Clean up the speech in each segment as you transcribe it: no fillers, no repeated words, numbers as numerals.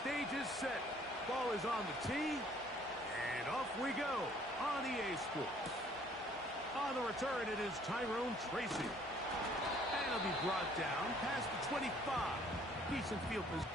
Stage is set. Ball is on the tee. And off we go on EA Sports. On the return, it is Tyrone Tracy. And he'll be brought down past the 25. Decent field position.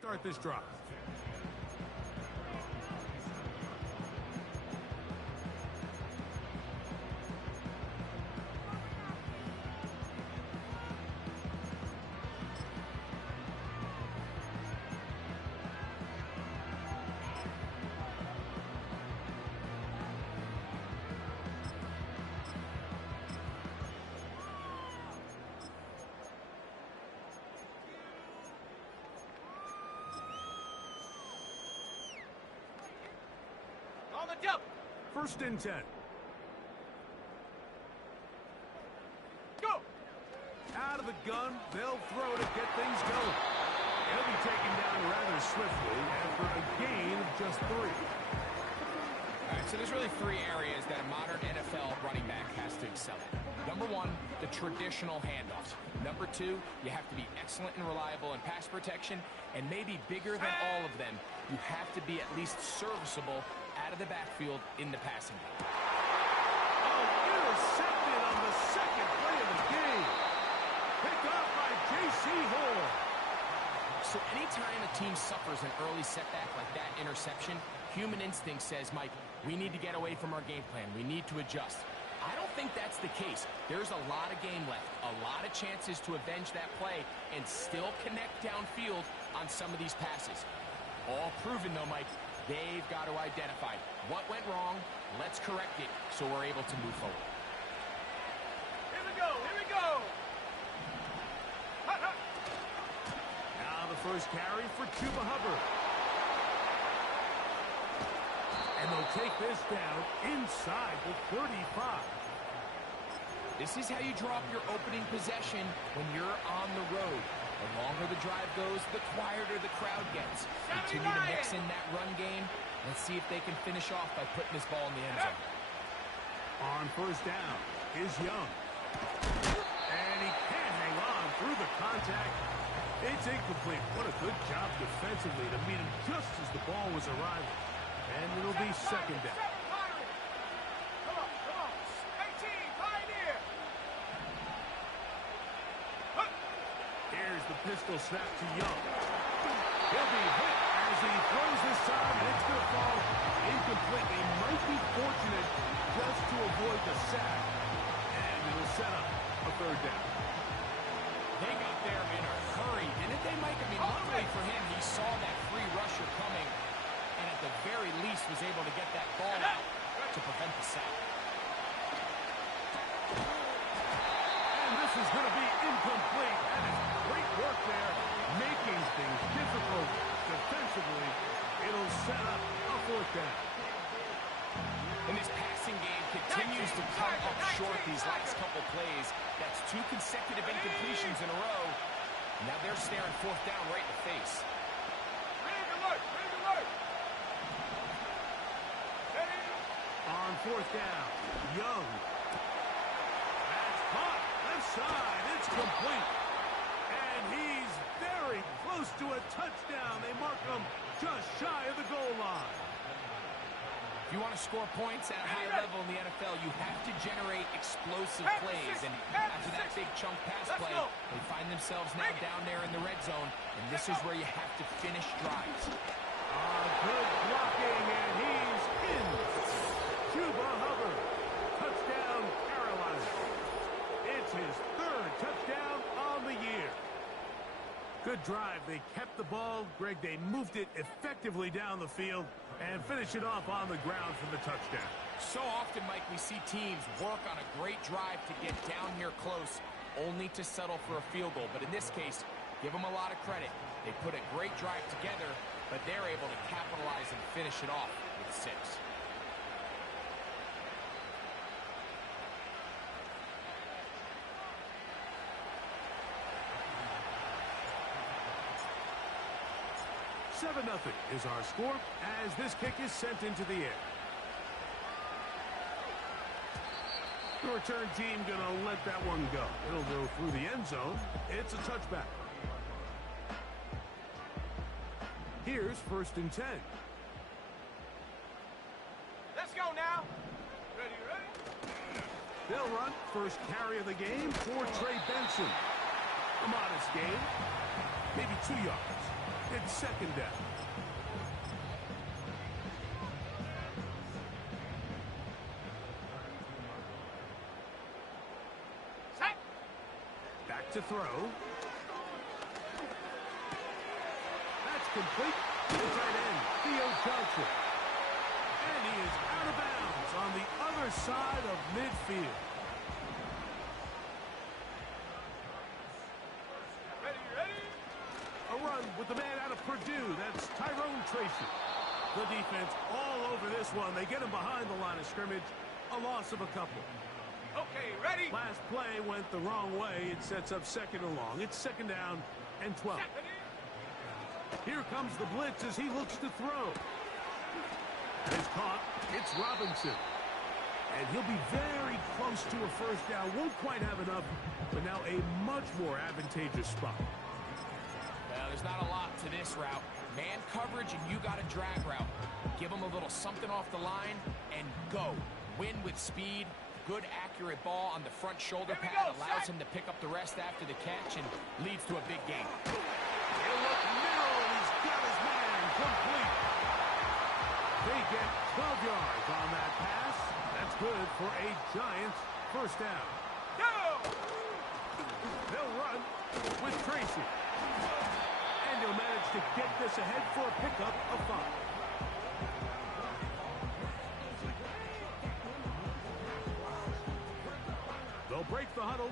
Start this drive. First and 10. Go! Out of the gun, they'll throw to get things going. He'll be taken down rather swiftly after a gain of just 3. All right, so there's really 3 areas that a modern NFL running back has to excel at. Number 1, the traditional handoffs. Number 2, you have to be excellent and reliable in pass protection, and maybe bigger than all of them, you have to be at least serviceable out of the backfield in the passing game. Oh, intercepted on the second play of the game. Picked off by J.C. Horn. So anytime a team suffers an early setback like that interception, human instinct says, Mike, we need to get away from our game plan. We need to adjust. I don't think that's the case. There's a lot of game left, a lot of chances to avenge that play and still connect downfield on some of these passes. All proven, though, Mike. They've got to identify what went wrong, let's correct it, so we're able to move forward. Here we go, here we go! Now the first carry for Chuba Hubbard. And they'll take this down inside the 35. This is how you drop your opening possession when you're on the road. The longer the drive goes, the quieter the crowd gets. Continue to mix in that run game. Let's see if they can finish off by putting this ball in the end zone. On first down is Young. And he can't hang on through the contact. It's incomplete. What a good job defensively to meet him just as the ball was arriving. And it'll be second down. Come on. 18, Pioneer. Here's the pistol snap to Young. He'll be hit as he throws this time, and it's going to fall incomplete. They might be fortunate just to avoid the sack. And it'll set up a third down. They got there in a hurry, didn't they, Mike? I mean, luckily for him, he saw that free rusher coming, and at the very least was able to get that ball out to prevent the sack. And this is going to be incomplete. That is great work there, making things difficult defensively. It'll set up a fourth down. And this passing game continues to come up short these last couple plays. That's 2 consecutive incompletions in a row. Now they're staring fourth down right in the face. On fourth down, Young. That's caught. Left side. It's complete. And he's very close to a touchdown. They mark him just shy of the goal line. you want to score points at a high level in the NFL, you have to generate explosive plays. And after that big chunk pass play, they find themselves now down there in the red zone. And this is where you have to finish drives. Good blocking, and he's in. Chuba Hubbard. Touchdown, Carolina. It's his third touchdown on the year. Good drive. They kept the ball. Greg, they moved it effectively down the field and finish it off on the ground for the touchdown. So often, Mike, we see teams work on a great drive to get down here close, only to settle for a field goal. But in this case, give them a lot of credit. They put a great drive together, but they're able to capitalize and finish it off with 6. Nothing is our score as this kick is sent into the air. The return team gonna let that one go. It'll go through the end zone. It's a touchback. Here's 1st and 10. Let's go now. Ready? They'll run. First carry of the game for Trey Benson. A modest gain. Maybe 2 yards. It's 2nd down. Set. Back to throw. That's complete to the tight end, Theo Johnson. And he is out of bounds on the other side of midfield. With the man out of Purdue, that's Tyrone Tracy. The defense all over this one. They get him behind the line of scrimmage. A loss of a couple. Okay, ready? Last play went the wrong way. It sets up 2nd and long. It's 2nd down and 12. Here comes the blitz as he looks to throw. It's caught. It's Robinson. And he'll be very close to a 1st down. Won't quite have enough, but now a much more advantageous spot. Well, there's not a lot to this route. Man coverage, and you got a drag route. Give him a little something off the line, and go. Win with speed. Good, accurate ball on the front shoulder pad. Allows him to pick up the rest after the catch and leads to a big gain. He'll look middle, and he's got his man complete. They get 12 yards on that pass. That's good for a Giants 1st down. Go! They'll run with Tracy. And he'll manage to get this ahead for a pickup of 5. They'll break the huddle.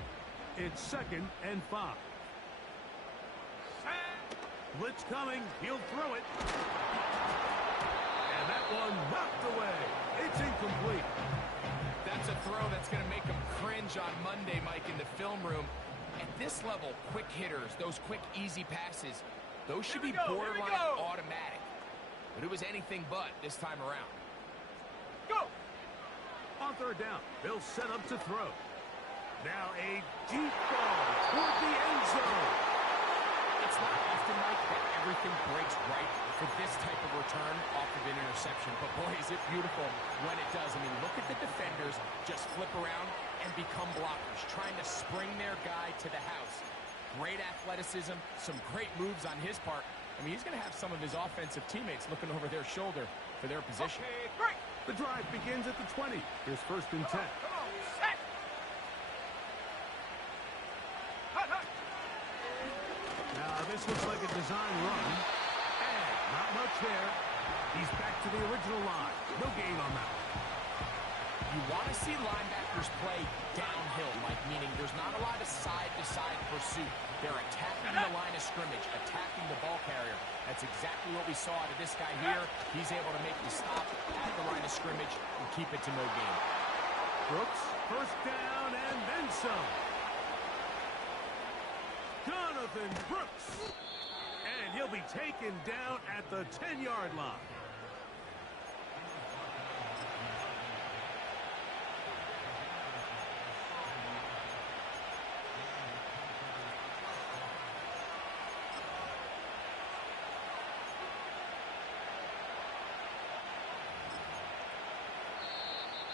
It's 2nd and 5. Blitz coming. He'll throw it. And that one knocked away. It's incomplete. That's a throw that's going to make him cringe on Monday, Mike, in the film room. At this level, quick hitters, those quick, easy passes, those should be borderline automatic. But it was anything but this time around. Go! On 3rd down, they'll set up to throw. Now a deep ball toward the end zone. It's not often, Mike, that everything breaks right for this type of return off of an interception. But, boy, is it beautiful when it does. I mean, look at the defenders just flip around and become blockers, trying to spring their guy to the house. Great athleticism, some great moves on his part. I mean, he's going to have some of his offensive teammates looking over their shoulder for their position. Okay, great. The drive begins at the 20. Here's 1st and 10. Come on, set. Hut, hut. Now, this looks like a design run. And not much there. He's back to the original line. No gain on that. You want to see linebackers play downhill, Mike, meaning there's not a lot of side-to-side pursuit. They're attacking the line of scrimmage, attacking the ball carrier. That's exactly what we saw out of this guy here. He's able to make the stop at the line of scrimmage and keep it to no gain. Brooks, 1st down, and then some. Jonathan Brooks. And he'll be taken down at the 10-yard line.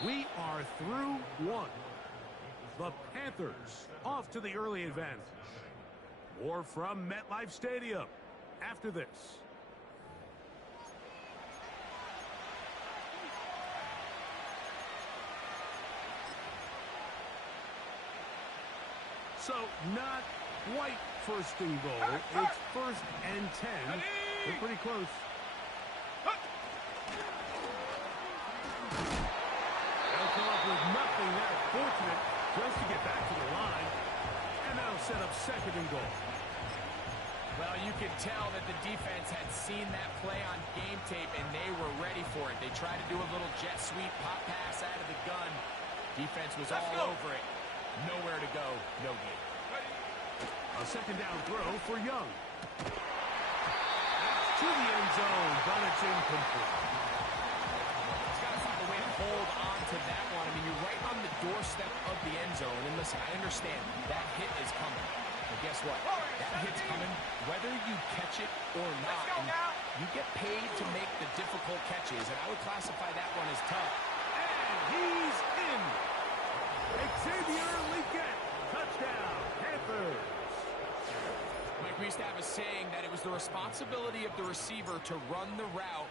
We are through one. The Panthers off to the early advantage. More from MetLife Stadium after this. So, not quite first and goal. It's first and 10. They're pretty close. They'll come up with nothing that fortunate just to get back to the line. And that'll set up second and goal. Well, you can tell that the defense had seen that play on game tape, and they were ready for it. They tried to do a little jet sweep, pop pass out of the gun. Defense was all over it. Nowhere to go, no game. A second down throw for Young. To the end zone, but it's incomplete. He's got to find a way to hold on to that one. I mean, you're right on the doorstep of the end zone. And listen, I understand that hit is coming. But guess what? That hit's coming whether you catch it or not. And you get paid to make the difficult catches. And I would classify that one as tough. And he's in. Xavier Leggett, touchdown, Panthers. Mike, we used to have a saying that it was the responsibility of the receiver to run the route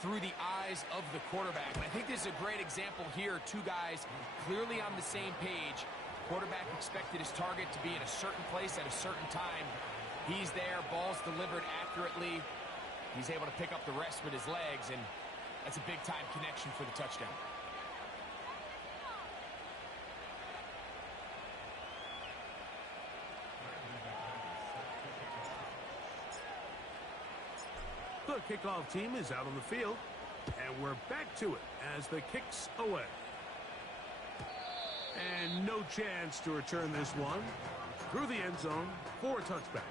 through the eyes of the quarterback. And I think this is a great example here. Two guys clearly on the same page. Quarterback expected his target to be in a certain place at a certain time. He's there, ball's delivered accurately. He's able to pick up the rest with his legs, and that's a big-time connection for the touchdown. The kickoff team is out on the field, and we're back to it as the kick's away. And no chance to return this one through the end zone for a touchback.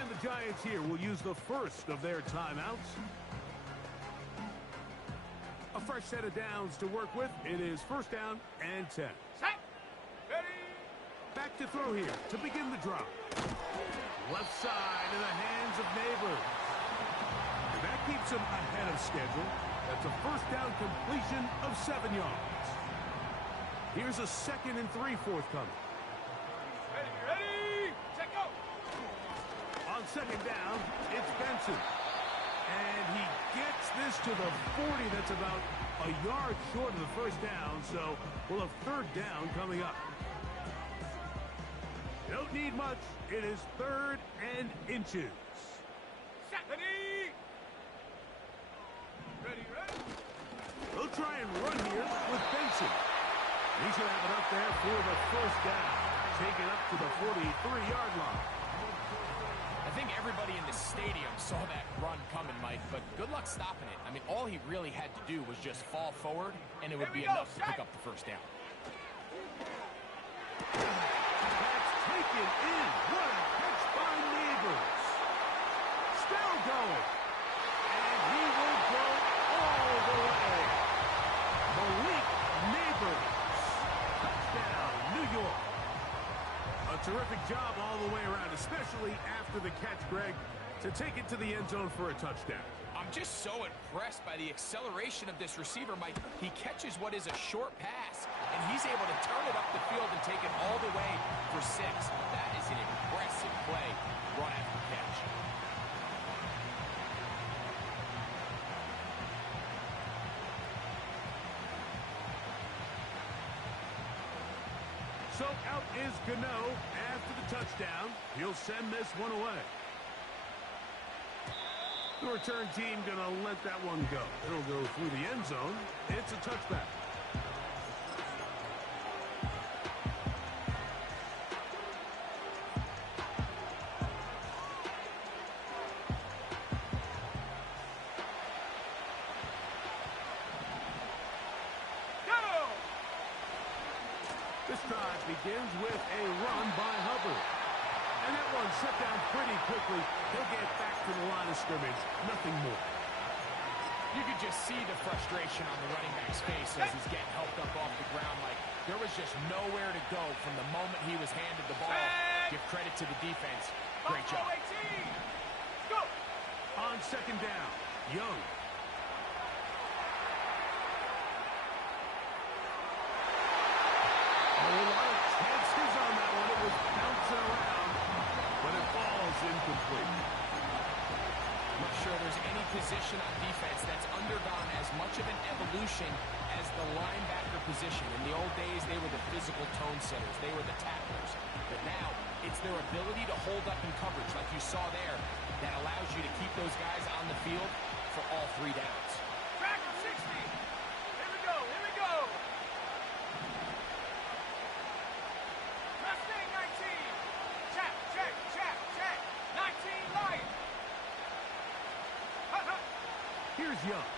And the Giants here will use the first of their timeouts. A fresh set of downs to work with. It is first down and 10. Set. Ready. Back to throw here to begin the drop. Left side in the hands of Neighbors. And that keeps him ahead of schedule. That's a first down completion of 7 yards. Here's a 2nd and 3 forthcoming. Ready, ready. Set, go. On second down, it's Benson. And he gets this to the 40. That's about a yard short of the first down. So we'll have third down coming up. Don't need much. It is 3rd and inches. Set. Ready. Ready, ready. They'll try and run here with Benson. He should have it up there for the first down. Take it up to the 43-yard line. I think everybody in the stadium saw that run coming, Mike, but good luck stopping it. I mean, all he really had to do was just fall forward, and it would be enough to pick up the first down. That's taken in. What a catch by Neighbors. Still going. And he will go all the way. Malik Neighbors. Touchdown, New York. A terrific job all the way around, especially after the catch, Greg, to take it to the end zone for a touchdown. I'm just so impressed by the acceleration of this receiver, Mike. He catches what is a short pass, and he's able to turn it up the field and take it all the way for 6. That is an impressive play, run after catch. So out is Gano after the touchdown. He'll send this one away. The return team going to let that one go. It'll go through the end zone. It's a touchback. Go. This drive begins with a run by Hubbard. And that one set down pretty quickly. He'll get back to the line of scrimmage. Nothing more. You could just see the frustration on the running back's face as he's getting helped up off the ground. Like, there was just nowhere to go from the moment he was handed the ball. Give credit to the defense. Great job. Go. A On second down, Young. Oh, a lot of chances on that one. It was bouncing around, but it falls incomplete. I'm not sure there's any position on defense that's undergone as much of an evolution as the linebacker position. In the old days, they were the physical tone setters. They were the tacklers. But now, it's their ability to hold up in coverage, like you saw there, that allows you to keep those guys on the field for all 3 downs. Track of 60. Here we go. Here we go. Mustang 19. Check, check, check, check. 19 Lion. Here's Young.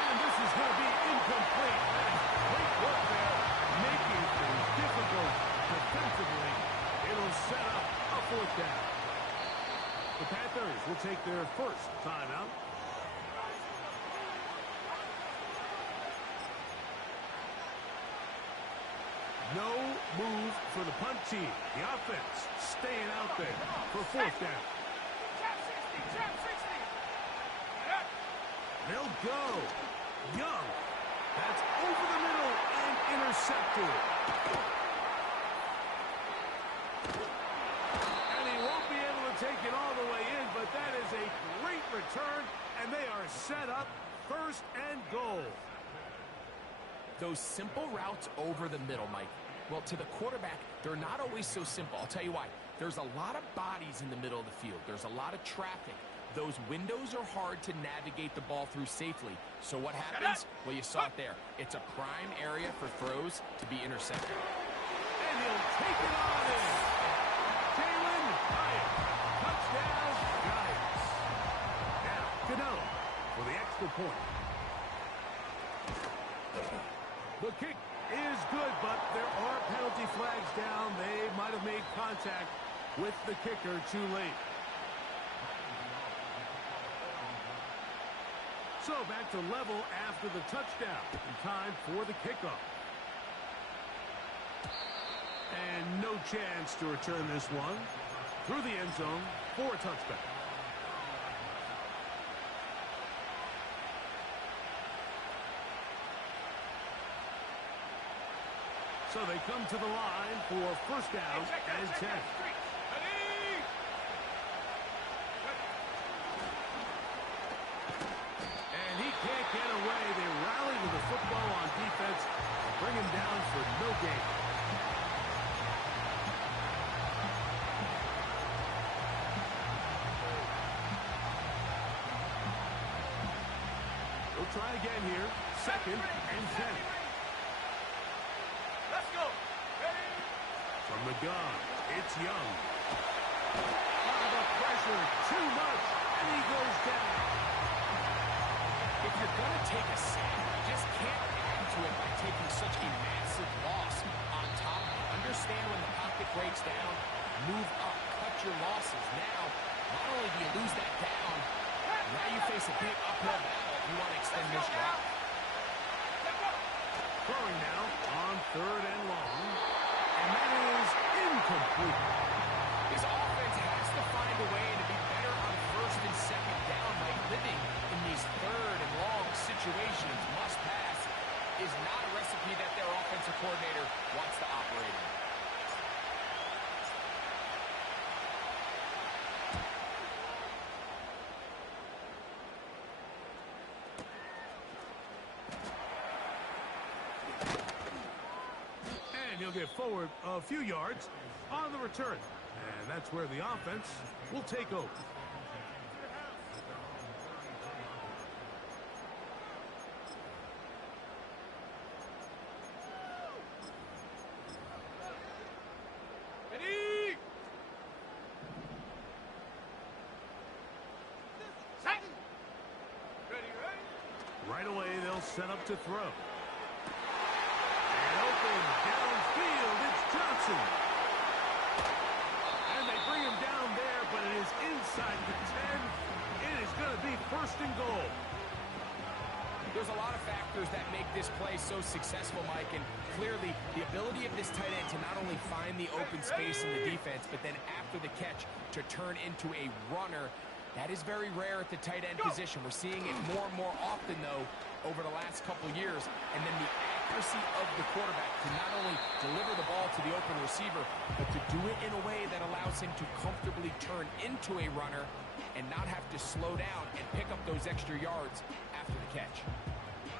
And this is going to be incomplete. That is great work there, making things difficult defensively. It'll set up a 4th down. The Panthers will take their first timeout. No move for the punt team. The offense staying out there for 4th down. Trap 60, trap 60. They'll go. Young. That's over the middle and intercepted. And he won't be able to take it all the way in, but that is a great return, and they are set up 1st and goal. Those simple routes over the middle, Mike. Well, to the quarterback, they're not always so simple. I'll tell you why. There's a lot of bodies in the middle of the field. There's a lot of traffic. Those windows are hard to navigate the ball through safely. So what happens? Well, you saw it there. It's a prime area for throws to be intercepted. And he'll take it on in. Jalen Hyatt. Touchdown, Giants. Now, Cano for the extra point. The kick is good, but there are penalty flags down. They might have made contact with the kicker too late. So back to level after the touchdown. In time for the kickoff. And no chance to return this one through the end zone for a touchback. So they come to the line for 1st down and 10. And he can't get away. They rally to the football on defense and bring him down for no gain. We'll try again here. 2nd and 10. Let's go. Ready? From the gun, it's Young. The pressure, too much, and he goes down. If you're going to take a sack, you just can't add to it by taking such a massive loss on top. Understand when the pocket breaks down, move up, cut your losses. Now, not only do you lose that down, now you face a big uphill battle if you want to extend this drive. Throwing now on 3rd and long, and that is incomplete. His offense has to find a way to be better on 1st and 2nd down by living in these 3rd and long situations. Must pass is not a recipe that their offensive coordinator wants to operate in. And he'll get forward a few yards on the return. And that's where the offense will take over. Ready? Set. Ready, ready? Right away, they'll set up to throw. And open downfield, it's Johnson. And they bring him down there, but it is inside the 10. It is going to be 1st and goal. There's a lot of factors that make this play so successful, Mike, and clearly the ability of this tight end to not only find the open space in the defense, but then after the catch to turn into a runner, that is very rare at the tight end position. We're seeing it more and more often, though, over the last couple years. And then the accuracy of the quarterback to not only deliver the ball to the open receiver, but to do it in a way that allows him to comfortably turn into a runner and not have to slow down and pick up those extra yards after the catch.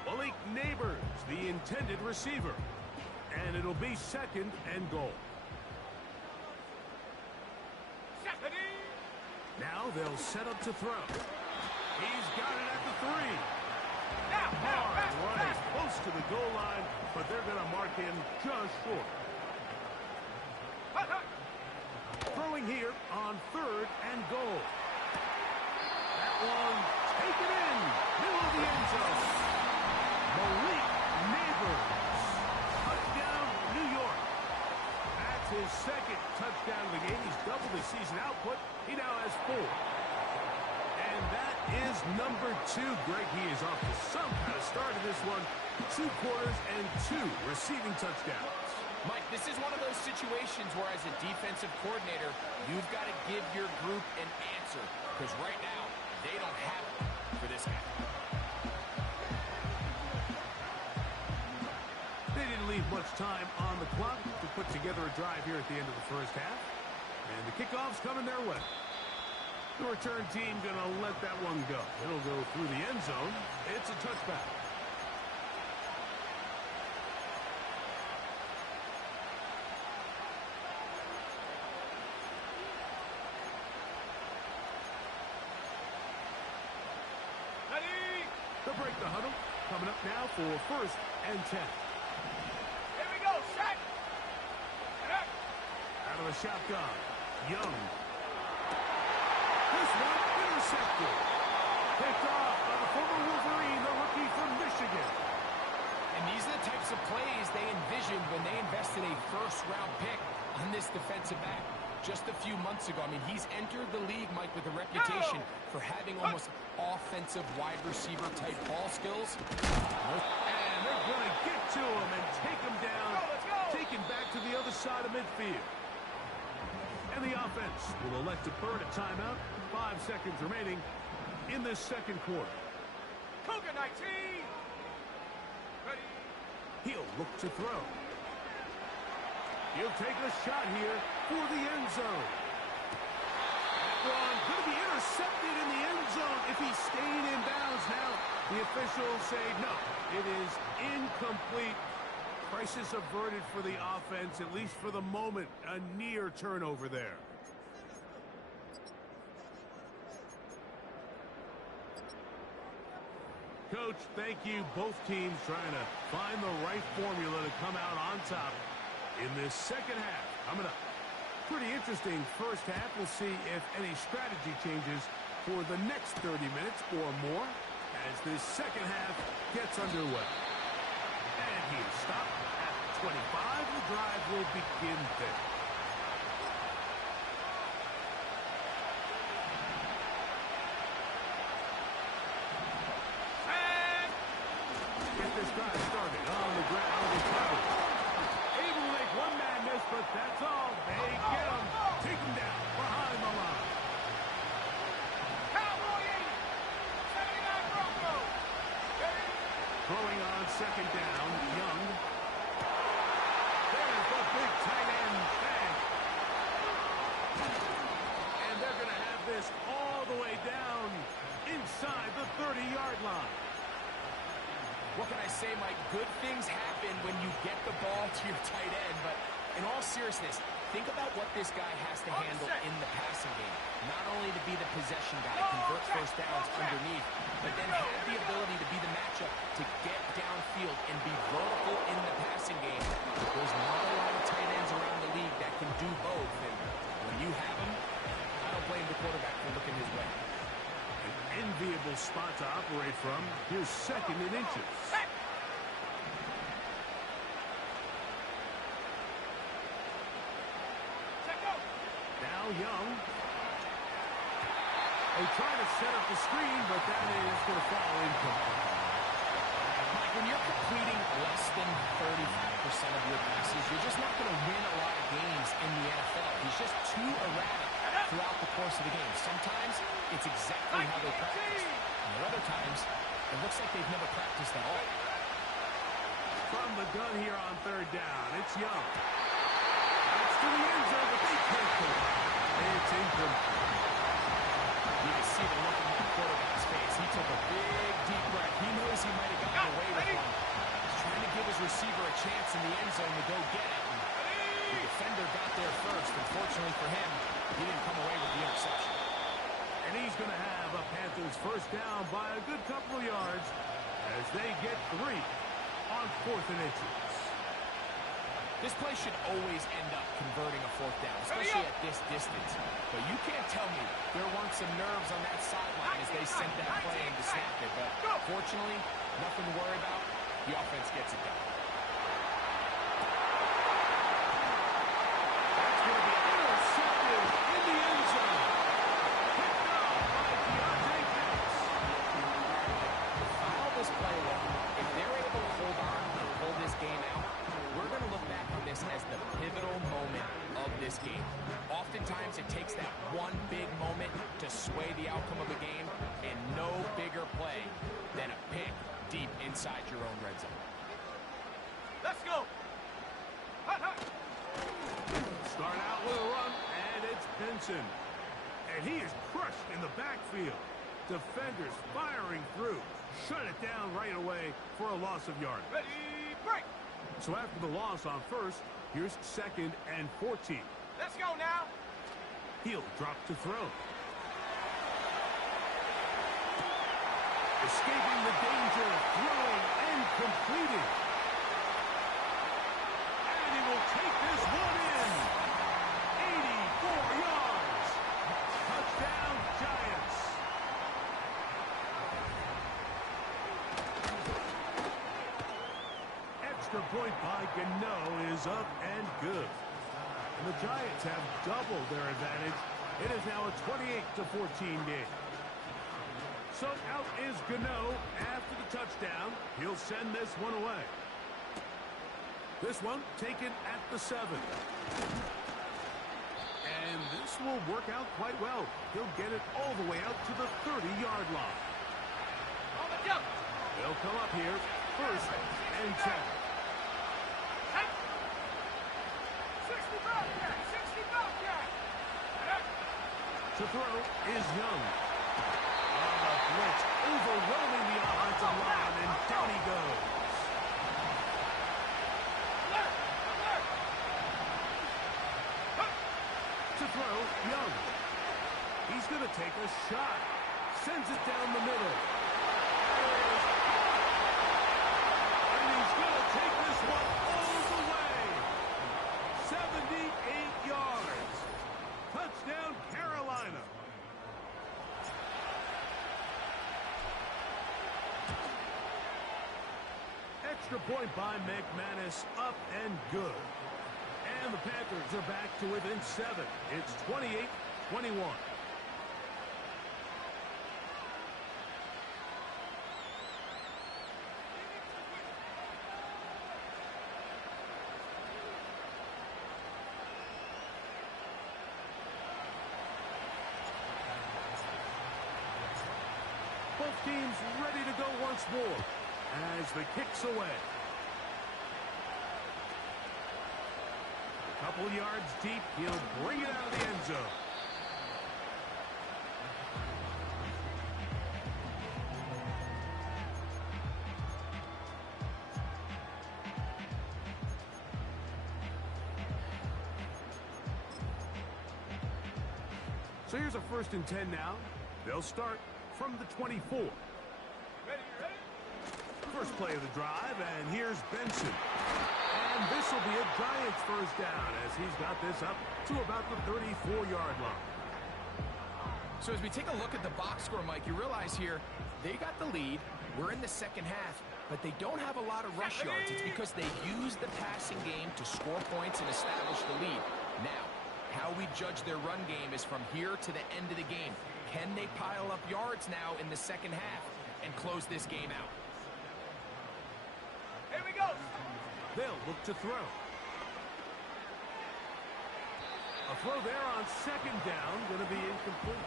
Malik Neighbors, the intended receiver. And it'll be 2nd and goal. Now they'll set up to throw. He's got it at the 3. Hard running close to the goal line, but they're going to mark him just short. Throwing here on 3rd and goal. That one taken in, middle of the end zone. Malik Neighbors. Touchdown, New York. That's his 2nd touchdown of the game. He's doubled his season output. He now has 4. And that is number 2. Greg, he is off to some kind of start in this one. 2 quarters and 2 receiving touchdowns. Mike, this is one of those situations where as a defensive coordinator, you've got to give your group an answer. Because right now, they don't have it for this guy. They didn't leave much time on the clock to put together a drive here at the end of the first half. And the kickoff's coming their way. The return team going to let that one go. It'll go through the end zone. It's a touchback. They'll break the huddle. Coming up now for 1st and 10. Here we go, set. Out of the shotgun. Young. This one intercepted. Picked off by the former Wolverine, the rookie from Michigan. And these are the types of plays they envisioned when they invested a 1st-round pick on this defensive back just a few months ago. I mean, he's entered the league, Mike, with a reputation for having almost offensive wide receiver type ball skills. And they're going to get to him and take him down, take him back to the other side of midfield. And the offense will elect to burn a timeout. 5 seconds remaining in this 2nd quarter. Cougar 19. Ready. He'll look to throw. He'll take a shot here for the end zone. That one going to be intercepted in the end zone if he stayed in bounds. Now the officials say no, it is incomplete. Crisis averted for the offense, at least for the moment. A near turnover there. Coach, thank you. Both teams trying to find the right formula to come out on top in this 2nd half. Coming up. Pretty interesting first half. We'll see if any strategy changes for the next 30 minutes or more as this 2nd half gets underway. And he is stopped at 25. The drive will begin there. Get this drive started on the ground with cover. Able to make one man miss, but that's all. They get him. Take him down behind the line. Cowboy 80. 79 Broncos. Throwing on 2nd down, Young. There's the big tight end back. And they're going to have this all the way down inside the 30-yard line. What can I say, Mike? Good things happen when you get the ball to your tight end, but in all seriousness, think about what this guy has to handle in the passing game. Not only to be the possession guy, convert 1st downs underneath, but then have the ability to be the matchup to get downfield and be vertical in the passing game. There's not a lot of tight ends around the league that can do both, and when you have them, I don't blame the quarterback for looking his way. An enviable spot to operate from. Here's 2nd and inches. Now Young. They try to set up the screen, but that is going to fall incomplete. when you're completing less than 35% of your passes, you're just not going to win a lot of games in the NFL. He's just too erratic throughout the course of the game. Sometimes it's exactly how they practice. And other times, it looks like they've never practiced at all. From the gun here on third down, it's Young. It's to the end zone, but they can't go. It's incomplete. You can see the look on that quarterback's face. He took a big, deep breath. He knows he might have gotten away with one. He's trying to give his receiver a chance in the end zone to go get it. And the defender got there first. Unfortunately for him, he didn't come away with the interception. And he's going to have a Panthers first down by a good couple of yards as they get 3 on 4th and inches. This play should always end up converting a 4th down, especially at this distance. But you can't tell me there weren't some nerves on that sideline as they sent that play in to snap it. But fortunately, nothing to worry about. The offense gets it done. That's going to be intercepted in the end zone. Picked up by Deontay Banks. Follow this play along. If they're able to hold on and pull this game out, we're going to look back on this as the pivotal moment of this game. Oftentimes, it takes that one big moment to sway the outcome of a game, and no bigger play than a pick deep inside your own red zone. Let's go. Hut, hut. Start out with a run, and it's Benson. And he is crushed in the backfield. Defenders firing through. Shut it down right away for a loss of yard. Ready, break. So after the loss on first, here's 2nd and 14. Let's go now. He'll drop to throw. Escaping the danger, throwing and completing. And he will take this one in. 84 yards. Touchdown, Giants. Extra point by Gano is up and good. And the Giants have doubled their advantage. It is now a 28-14 game. So out is Gano after the touchdown. He'll send this one away. This one taken at the 7. And this will work out quite well. He'll get it all the way out to the 30-yard line. On the jump. They'll come up here, 1st and 10. 60 Bobcat. 60 Bobcat. To throw is Young. On the blitz, overwhelming the offensive line, and down he goes. Alert. Alert. To throw, Young. He's going to take a shot. Sends it down the middle. And he's going to take this one all the way. 78 yards. Touchdown, Carolina. Extra point by McManus, up and good. And the Panthers are back to within 7. It's 28-21. Both teams ready to go once more as the kick's away. A couple yards deep, he'll bring it out of the end zone. So here's a 1st and 10 now. They'll start from the 24. Ready, ready. First play of the drive, and here's Benson. And this will be a Giants first down as he's got this up to about the 34-yard line. So as we take a look at the box score, Mike, you realize here they got the lead. We're in the second half, but they don't have a lot of rush yards. It's because they use the passing game to score points and establish the lead. Now, how we judge their run game is from here to the end of the game. Can they pile up yards now in the second half and close this game out? They'll look to throw. A throw there on second down, going to be incomplete.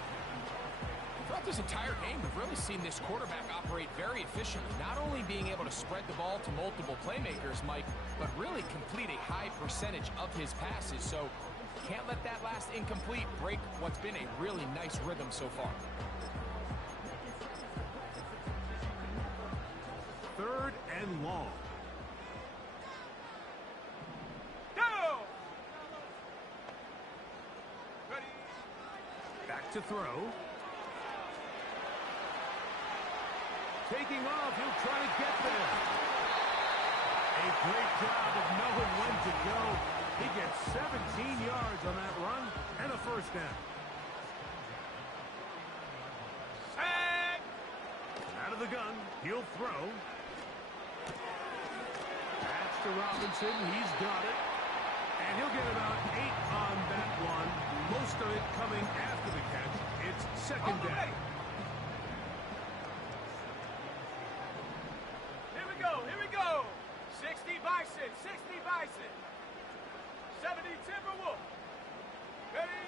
Throughout this entire game, we've really seen this quarterback operate very efficiently, not only being able to spread the ball to multiple playmakers, Mike, but really complete a high percentage of his passes. So can't let that last incomplete break what's been a really nice rhythm so far. Third and long. Go! Ready? Back to throw. Taking off, he'll try to get there. A great job of knowing when to go. He gets 17 yards on that run and a first down. Set! Out of the gun, he'll throw. Pass to Robinson, he's got it. And he'll get about 8 on that one. Most of it coming after the catch. It's second down. Here we go. 60 Bison, 60 Bison. 70 Timberwolf. Ready?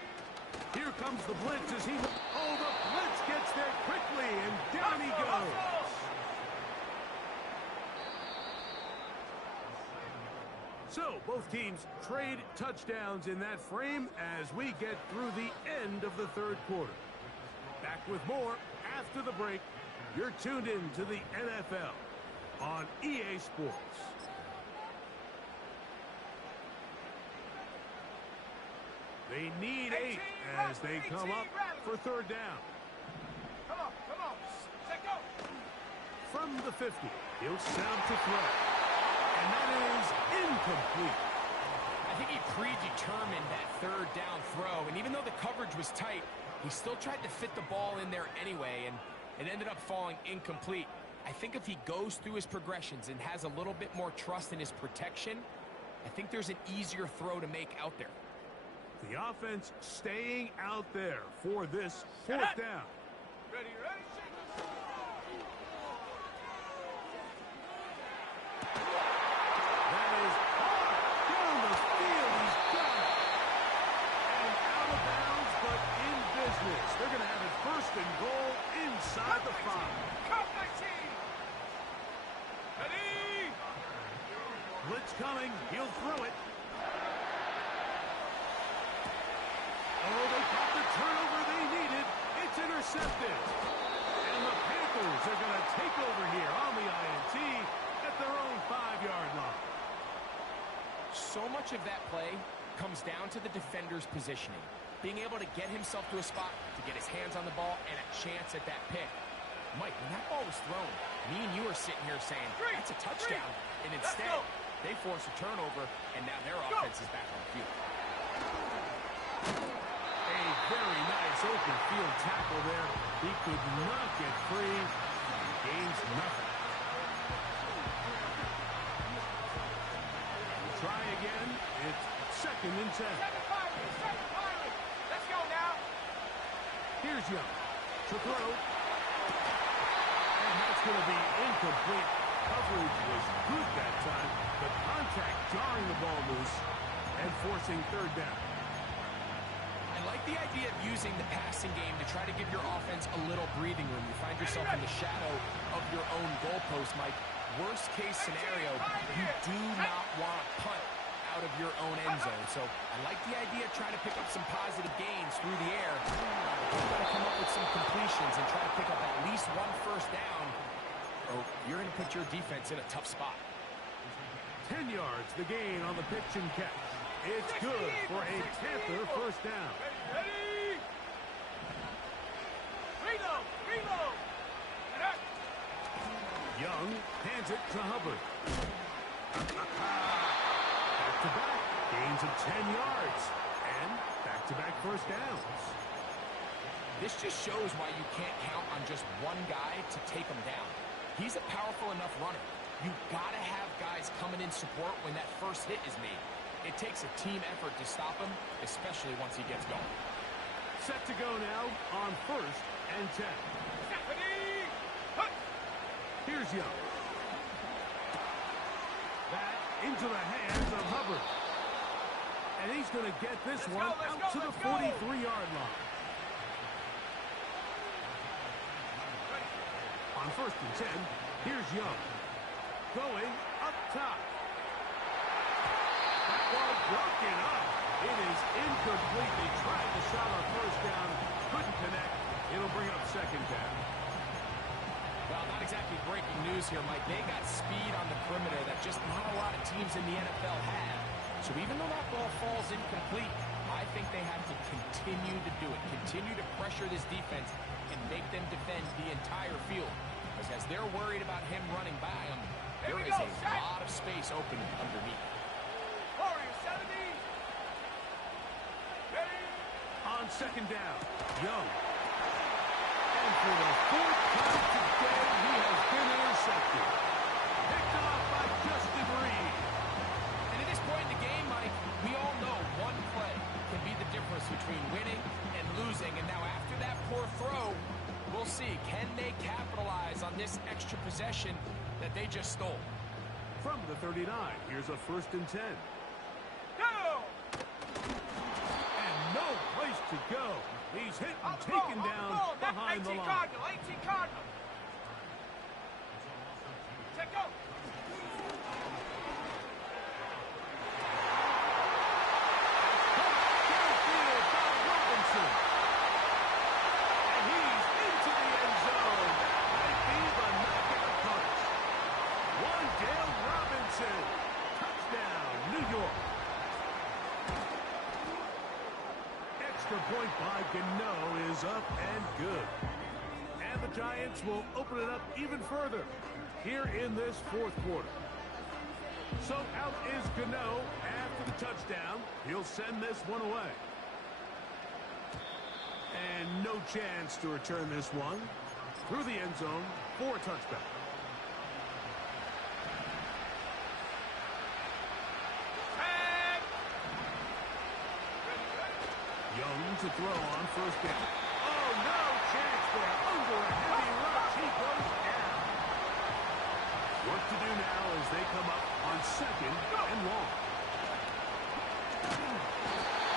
Here comes the blitz as he... Oh, the blitz gets there quickly, and down he goes. So, both teams trade touchdowns in that frame as we get through the end of the third quarter. Back with more after the break. You're tuned in to the NFL on EA Sports. They need 8 as they come up for third down. Come on. Set go. From the 50, he'll set up to throw. And that is incomplete. I think he predetermined that third down throw, and even though the coverage was tight, he still tried to fit the ball in there anyway, and it ended up falling incomplete. I think if he goes through his progressions and has a little bit more trust in his protection, I think there's an easier throw to make out there. The offense staying out there for this fourth down. Ready, shake. That is hard down the field. He's got it. And out of bounds, but in business. They're going to have it first and goal inside the 5. Cut 19. Ready? Blitz coming. He'll throw it. Oh, they got the turnover they needed. It's intercepted. And the Panthers are going to take over here on the INT at their own 5-yard line. So much of that play comes down to the defender's positioning. Being able to get himself to a spot, to get his hands on the ball, and a chance at that pick. Mike, when that ball was thrown, me and you are sitting here saying, that's a touchdown. And instead, they force a turnover, and now their offense is back on the field. A very nice open field tackle there. He could not get free. He gains nothing. We'll try again. It's second and 10. Second pilot. Let's go now. Here's Young to throw. And that's going to be incomplete. Coverage was good that time, but contact jarring the ball loose and forcing third down. I like the idea of using the passing game to try to give your offense a little breathing room. You find yourself in the shadow of your own goalpost, Mike. Worst case scenario, you do not want to punt out of your own end zone. So I like the idea of trying to pick up some positive gains through the air. You've got to come up with some completions and try to pick up at least one first down, or you're going to put your defense in a tough spot. 10 yards, the gain on the pitch and catch. It's good for a Panther first down. Ready? Reload. Young hands it to Hubbard. Back-to-back, gains of 10 yards. And back-to-back first downs. This just shows why you can't count on just one guy to take him down. He's a powerful enough runner. You've got to have guys coming in support when that first hit is made. It takes a team effort to stop him, especially once he gets going. Set to go now on first and 10. Here's Young. That into the hands of Hubbard. And he's going to get this one out to the 43-yard line. On 1st and 10, here's Young. Going up top. That ball broken up. It is incomplete. They tried the shot on 1st down. Couldn't connect. It'll bring up 2nd down. Well, not exactly breaking news here, Mike. They got speed on the perimeter that just not a lot of teams in the NFL have. So even though that ball falls incomplete, I think they have to continue to do it. Continue to pressure this defense and make them defend the entire field. Because as they're worried about him running by them, there is a lot of space open underneath. Warriors 70. Ready. On 2nd down, Young. And for the 4th time today, he has been intercepted. Picked off by Justin Reed. And at this point in the game, Mike, we all know one play can be the difference between winning and losing. And now after that poor throw, we'll see. Can they capitalize on this extra possession that they just stole? From the 39, here's a 1st and 10. Go. And no place to go. He's hit and taken down behind the line. 18 Cardinal, 18 Cardinal. Check go. Downfield by Robinson. And he's into the end zone. That might be the knockout punch. Wandale Robinson. Touchdown, New York. Extra point by Gano is up and good. And the Giants will open it up even further here in this 4th quarter. So out is Gano after the touchdown. He'll send this one away. And no chance to return this one through the end zone for a touchback. Young to throw on 1st down. Oh, no chance there. Under a heavy rush, he goes down. Work to do now as they come up on 2nd and long.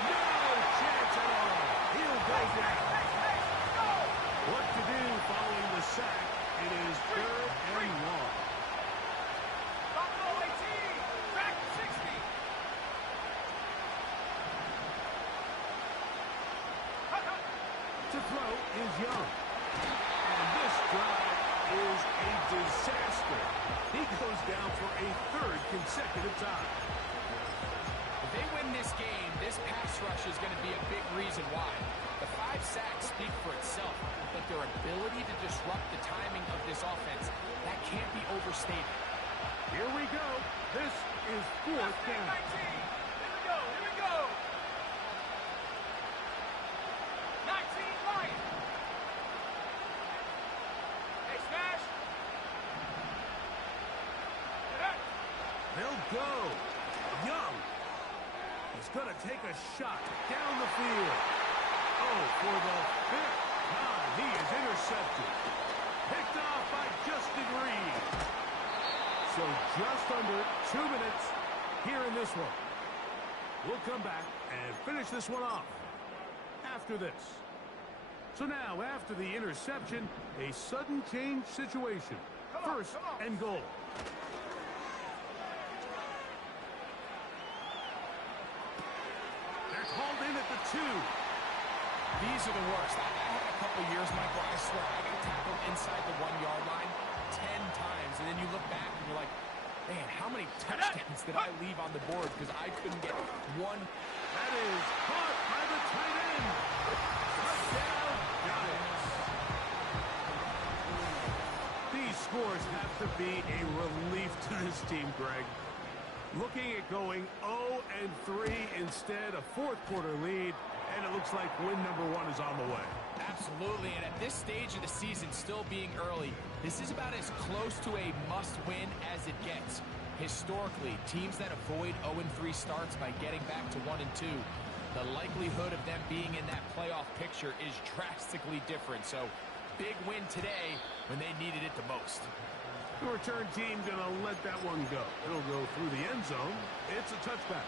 No chance at all. He'll go down. What to do following the sack? It is 3rd and long. Buffalo 18. Back 60. To throw is Young. And this drive is a disaster. He goes down for a 3rd consecutive time. If they win this game, this pass rush is going to be a big reason why. The 5 sacks speak for itself, but their ability to disrupt the timing of this offense, that can't be overstated. Here we go. This is 4th down. 19. Here we go. Here we go. 19 Lions. Hey, Smash. They'll go. Young. He's going to take a shot down the field. Oh, for the 5th time, he is intercepted. Picked off by Justin Reed. So just under 2 minutes here in this one. We'll come back and finish this one off after this. So now, after the interception, a sudden change situation. 1st and goal. They're called in at the 2. These are the worst. I had a couple years, Mike, where I swear I got tackled inside the 1-yard line 10 times, and then you look back and you're like, man, how many touchdowns did I leave on the board because I couldn't get one? That is caught by the tight end. Touchdown, Giants. These scores have to be a relief to this team, Greg. Looking at going 0-3 instead, a 4th quarter lead, and it looks like win number 1 is on the way. Absolutely, and at this stage of the season, still being early, this is about as close to a must-win as it gets. Historically, teams that avoid 0-3 starts by getting back to 1-2, the likelihood of them being in that playoff picture is drastically different. So, big win today, when they needed it the most. The return team gonna let that one go. It'll go through the end zone. It's a touchback.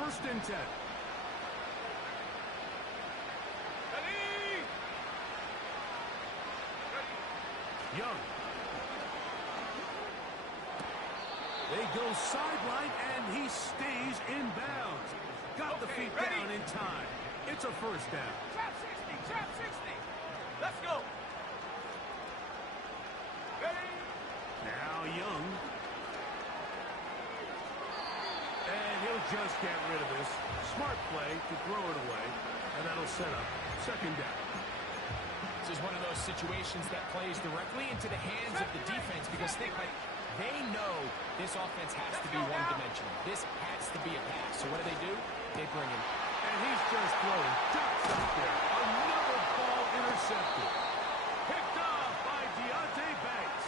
1st and 10. Ready! Young. They go sideline, and he stays in bounds. Got the feet ready? down in time. It's a 1st down. Trap 60, trap 60. Let's go. Ready? Now Young. And he'll just get rid of this. Smart play to throw it away, and that'll set up 2nd down. This is one of those situations that plays directly into the hands of the defense because they know this offense has to be one-dimensional. This has to be a pass. So what do? They bring him. And he's just throwing dots out there. Another ball intercepted. Picked off by Deontay Banks.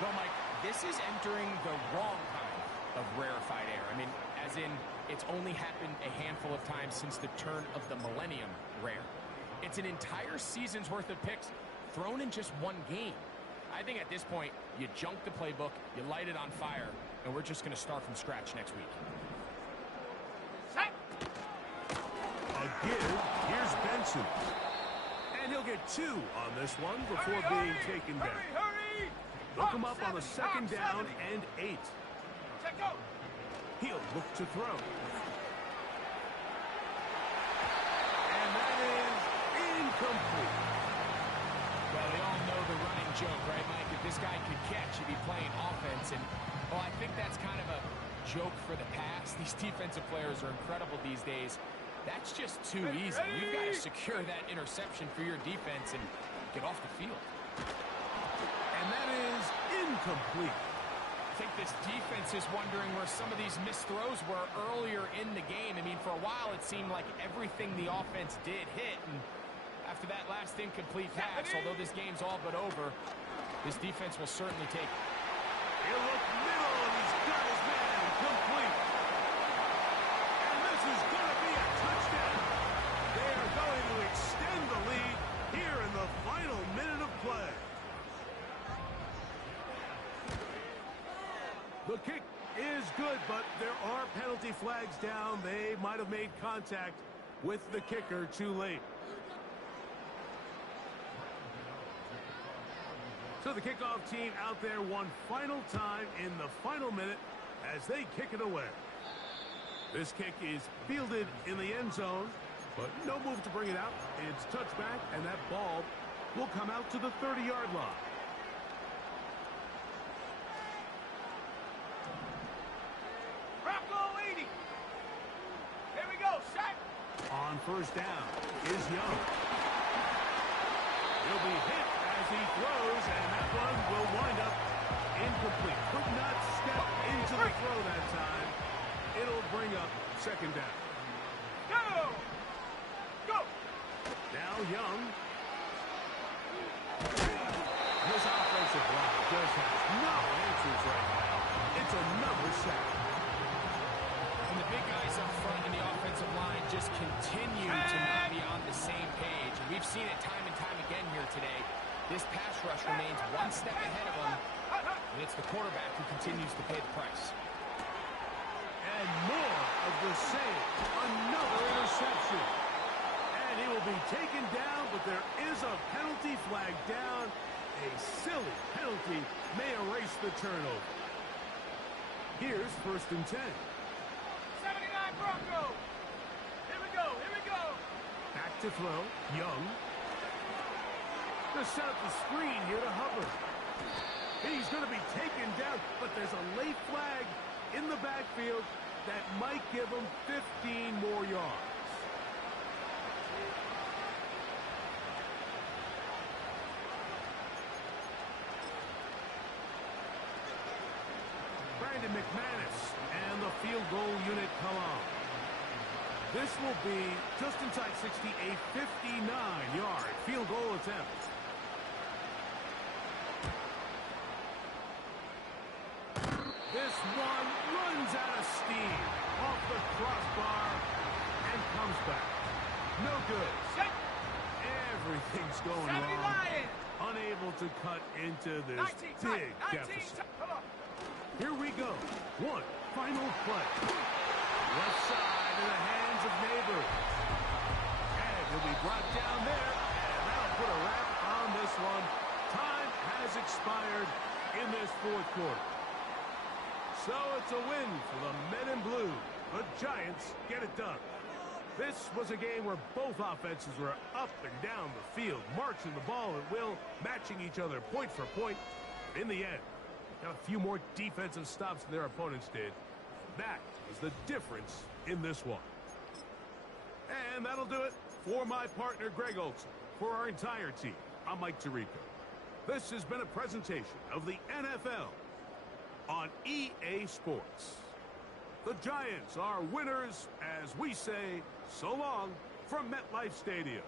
Well, Mike, this is entering the wrong kind of rarefied air. I mean, as in, it's only happened a handful of times since the turn of the millennium rare. It's an entire season's worth of picks thrown in just one game. I think at this point, you junk the playbook, you light it on fire, and we're just going to start from scratch next week. Set. A give. Here's Benson. And he'll get 2 on this one before being taken down. Hurry! Look him up on the 2nd down and 8. Check go. He'll look to throw. And that is incomplete. Well, we all know the running joke, right, Mike? If this guy could catch, he'd be playing offense. And, well, I think that's kind of a joke for the past. These defensive players are incredible these days. That's just too easy. You've got to secure that interception for your defense and get off the field. And that is incomplete. I think this defense is wondering where some of these missed throws were earlier in the game. I mean, for a while, it seemed like everything the offense did hit. And after that last incomplete pass, although this game's all but over, this defense will certainly take it. He'll look middle, and he's got his man complete. And this is going to be a touchdown. They are going to extend the lead here in the final minute of play. The kick is good, but there are penalty flags down. They might have made contact with the kicker too late. So the kickoff team out there one final time in the final minute as they kick it away. This kick is fielded in the end zone, but no move to bring it out. It's touchback, and that ball will come out to the 30-yard line. Bronco 80. Here we go. Shot. On 1st down is Young. He'll be hit as he throws, and that one will wind up incomplete. Could not step into the throw that time. It'll bring up 2nd down. Go. Go. Now Young. This offensive line just has no answers right now. It's another sack. And the big guys up front in the offensive line just continue to not be on the same page. And we've seen it time and time again here today. This pass rush remains one step ahead of them, and it's the quarterback who continues to pay the price. And more of the same. Another interception. And he will be taken down, but there is a penalty flag down. A silly penalty may erase the turnover. Here's 1st and 10. 79 Bronco. Here we go. Here we go. Back to throw. Young. Gonna set up the screen here to Hubbard. He's going to be taken down, but there's a late flag in the backfield that might give him 15 more yards. Brandon McManus and the field goal unit come on. This will be just inside 60, a 59-yard field goal attempt. This one runs out of steam off the crossbar and comes back. No good. Set. And Everything's going 70 wrong. Lions. Unable to cut into this 19 tight. big 19 deficit. tight. Come on. Here we go. One final play. Left side in the hands of Neighbors. And he'll be brought down there. And that'll put a wrap on this one. Time has expired in this fourth quarter. So it's a win for the men in blue. The Giants get it done. This was a game where both offenses were up and down the field, marching the ball at will, matching each other point for point. In the end, got a few more defensive stops than their opponents did. That was the difference in this one. And that'll do it for my partner, Greg Olson. For our entire team, I'm Mike Tirico. This has been a presentation of the NFL on EA Sports. The Giants are winners as we say so long from MetLife Stadium.